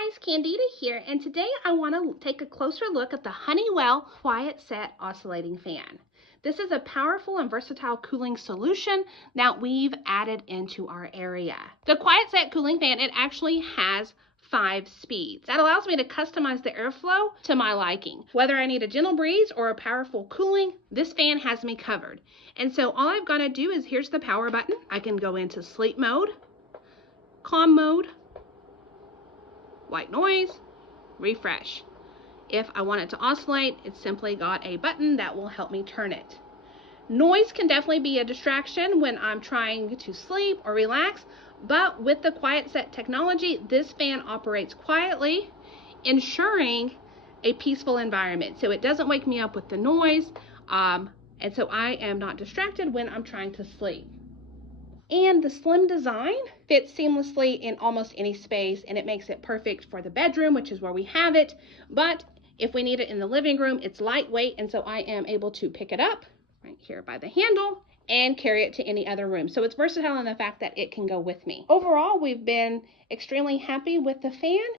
guys, Candida here, and today I want to take a closer look at the Honeywell QuietSet oscillating fan. This is a powerful and versatile cooling solution that we've added into our area. The QuietSet cooling fan, it actually has 5 speeds. That allows me to customize the airflow to my liking. Whether I need a gentle breeze or a powerful cooling, this fan has me covered. And so all I've got to do is, here's the power button. I can go into sleep mode, calm mode, white noise, refresh. If I want it to oscillate, it's simply got a button that will help me turn it. Noise can definitely be a distraction when I'm trying to sleep or relax, but with the QuietSet technology, this fan operates quietly, ensuring a peaceful environment. So it doesn't wake me up with the noise, and so I am not distracted when I'm trying to sleep. And the slim design fits seamlessly in almost any space, and it makes it perfect for the bedroom, which is where we have it. But if we need it in the living room, it's lightweight, and so I am able to pick it up right here by the handle and carry it to any other room. So it's versatile in the fact that it can go with me. Overall, we've been extremely happy with the fan.